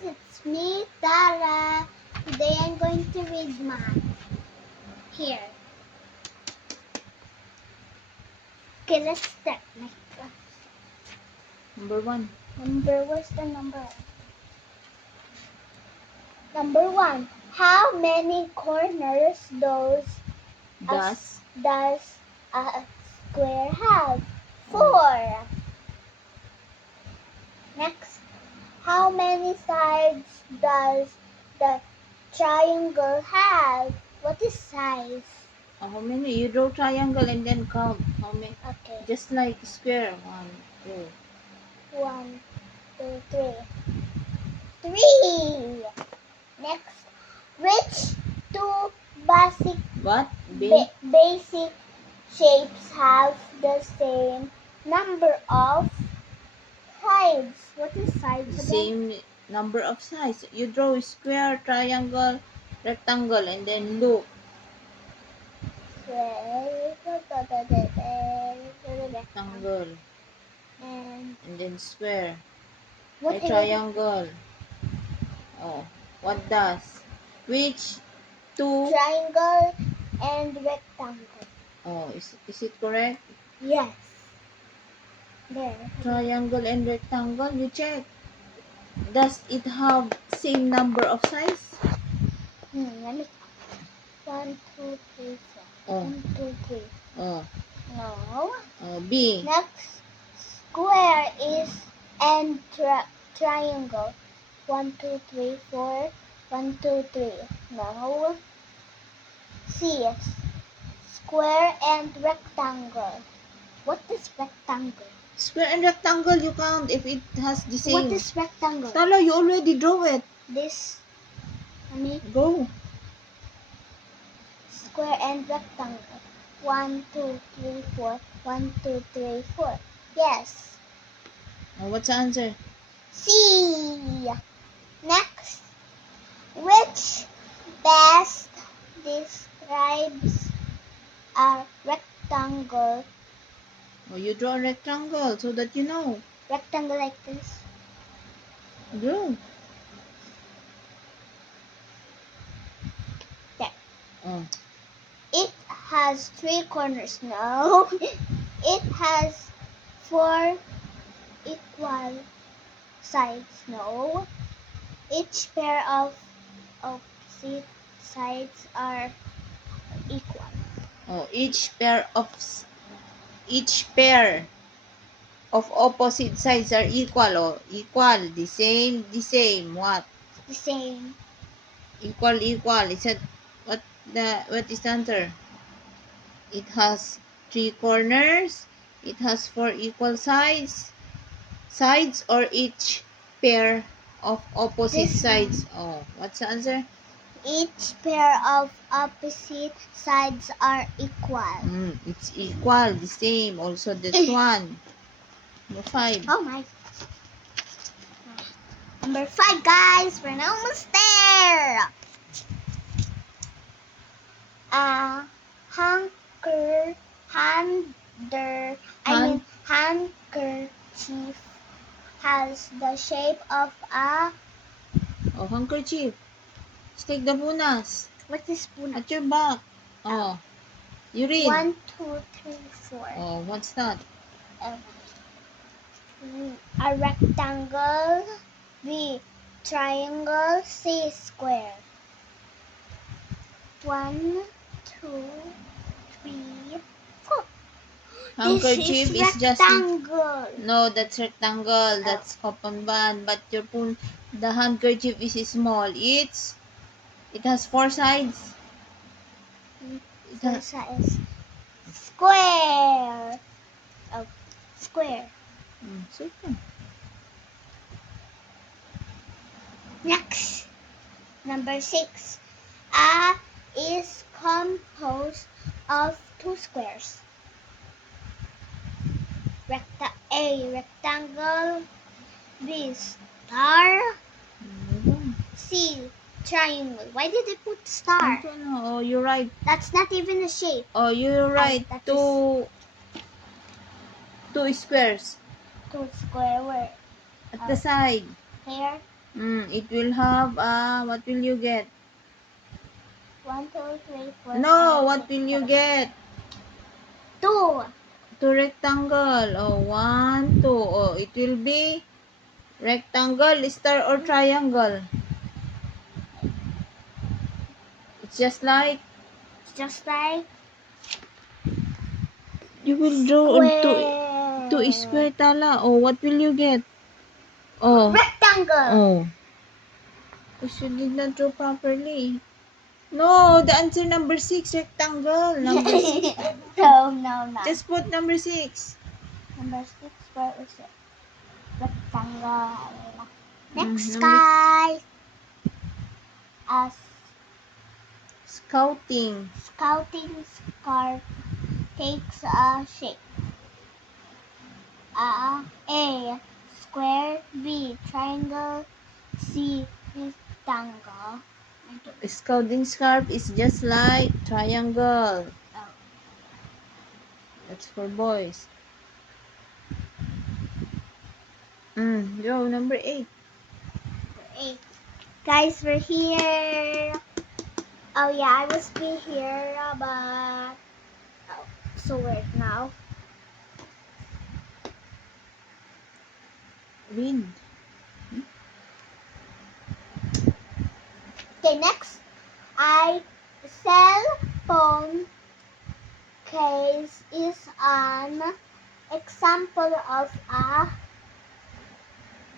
guys, it's me, Tara. Today I'm going to read math. Here. Okay, let's start my class. Number 1. Where's the number? Number 1. How many corners Does does a square have? 4. Next. How many sides does the triangle have? What is size? how many? You draw triangle and then count. How many? Okay. Just like square. 1, 2. 1, 2, 3. 3. Next, which two basic What? basic shapes have the same number of sides? What is sides again? Same number of sides. You draw square, triangle, rectangle, and then loop. Rectangle. And And then square. what A is it? triangle. Oh. What does? Which two? Triangle and rectangle. Oh, is it correct? Yes. There. Triangle and rectangle. You check. Does it have same number of size? Let me. 1, 2, 3, 4. Oh. 1, 2, 3. Oh. No. B. Next, square is and triangle. 1, 2, 3, 4. 1, 2, 3. No. C. Square and rectangle. What is rectangle? Square and rectangle, you count if it has the same. What is rectangle? Tala, you already draw it. This. Let me. Go. Square and rectangle. 1, 2, 3, 4. 1, 2, 3, 4. Yes. What's the answer? C. Next, which best describes a rectangle? You draw a rectangle so that you know. Rectangle like this. Draw. There. Oh. It has 3 corners. No. It has 4 equal sides. No. Each pair of opposite sides are equal. Oh, each pair of opposite sides are equal. Oh, equal. The same. What? The same. Equal. Is that what is the answer? It has 3 corners. It has 4 equal sides. Sides or each pair of opposite This sides. Oh, what's the answer? Each pair of opposite sides are equal. It's equal, the same. Also this one. Number 5. Oh my. Number 5, guys. We're almost there. Handkerchief has the shape of a. Oh, handkerchief. Let's take the bonus. What is spoon? At your back. Oh. You read. 1, 2, 3, 4. Oh, what's that? A rectangle. B. Triangle. C. Square. 1, 2, 3, 4. Handkerchief This is just rectangle. no, that's rectangle. That's kapanban. But the handkerchief is small. It has 4 sides. It has Size. Square. Oh, square. Super. Next, number 6. A is composed of 2 squares. A. Rectangle. B. Star. C. Triangle. Why did they put star? I don't know. Oh, you're right. That's not even a shape. Oh, you're right. Two squares 2 square where? at the side. Here. It will have, what will you get? 1, 2, 3, 4. No, 5, what 6, will you 7. get? 2. Two rectangle. Oh, 1, 2. Oh, it will be rectangle, star, or triangle. It's just like Just like you will draw square. two square tala. Oh, what will you get? Oh, Rectangle. oh. Because you did not draw properly. No, the answer number 6, rectangle. Number 6. No. Just put number 6. Number 6, where is it? Rectangle. Next, Number guys. A scouting. scouting scarf takes a shape. A. Square. B. Triangle. C. Rectangle. Scouting scarf is just like triangle. Oh. That's for boys. Go, number 8. 8. Guys, we're here. Oh yeah, I must be here, but so weird now. Read. Okay, next. Cell phone case is an example of a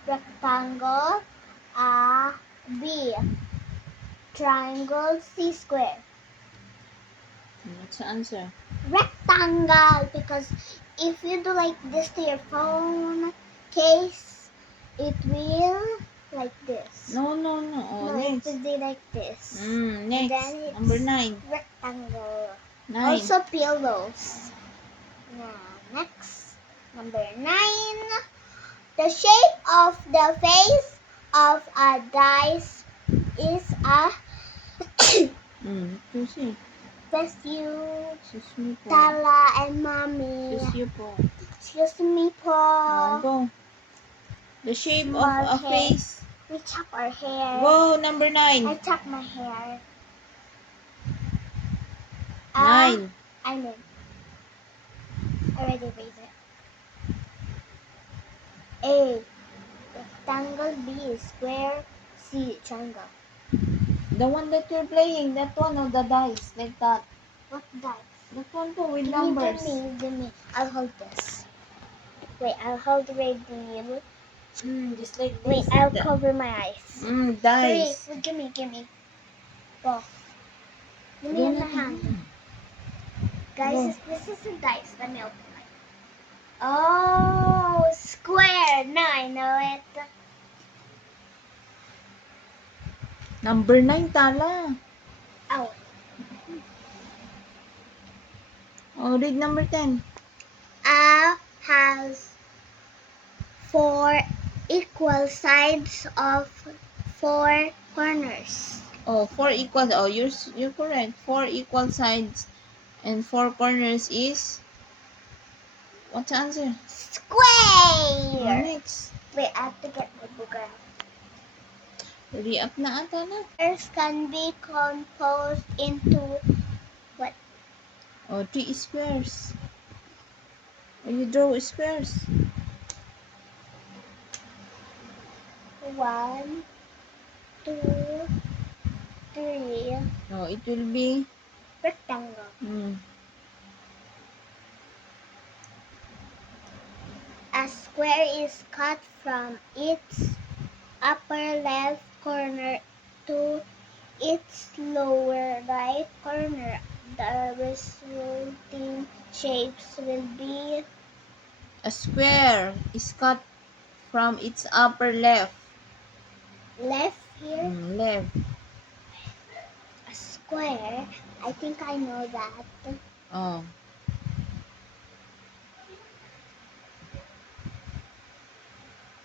rectangle, a B, triangle, C, square. What's the answer? Rectangle, because if you do like this to your phone case, it will like this. No. Oh, No, next. it will be like this. Next. Then it's Number 9. rectangle. 9. Also pillows. Now, next, number 9. The shape of the face of a dice is a You see. Bless you, Excuse me po. Tala and Mommy. Excuse you po. Excuse me po. Go. The shape Small of a hair. face. We chop our hair. Go, number 9. I chop my hair. 9. I mean, I already raised it. A. Rectangle. B. Square. C. Triangle. The one that you're playing, that one of the dice, like that. What dice? That one too with Give numbers. me. I'll hold this. Wait, I'll hold the red wheel. Just like this. Wait, I'll cover my eyes. Dice. Wait, give me. Go. Give me Go in my na hand. tayo. Guys, this is a dice. Let me open it. Oh, square. Now I know it. Number 9, tala. Oh. Oh, read number 10. A has 4 equal sides of 4 corners. Oh, 4 equals. Oh, you're correct. 4 equal sides and 4 corners is. What's the answer? Square. Next. Wait, I have to get my book out. Hurry up na ata na. Squares can be composed into what? Oh, 3 squares. Oh, you draw squares. 1, 2, 3. Oh, it will be. Rectangle. A square is cut from its upper left corner to its lower right corner. The resulting shapes will be A square is cut from its upper left. left here. Left. A square. I think I know that. Oh.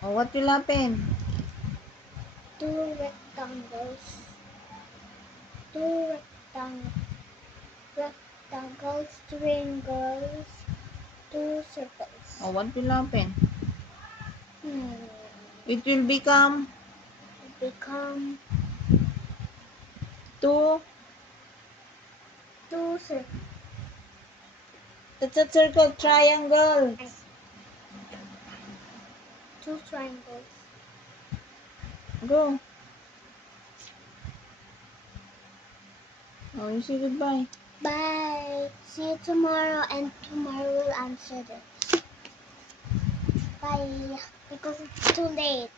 Oh, what will happen? 2 rectangles. 2 rectangles, triangles, 2 circles. Oh, what will happen? Hmm. It will become become Two. two circles. It's a circle. Triangle. Two triangles. Go. Oh, you say goodbye. Bye. See you tomorrow, and tomorrow we'll answer this. Bye. Because it's too late.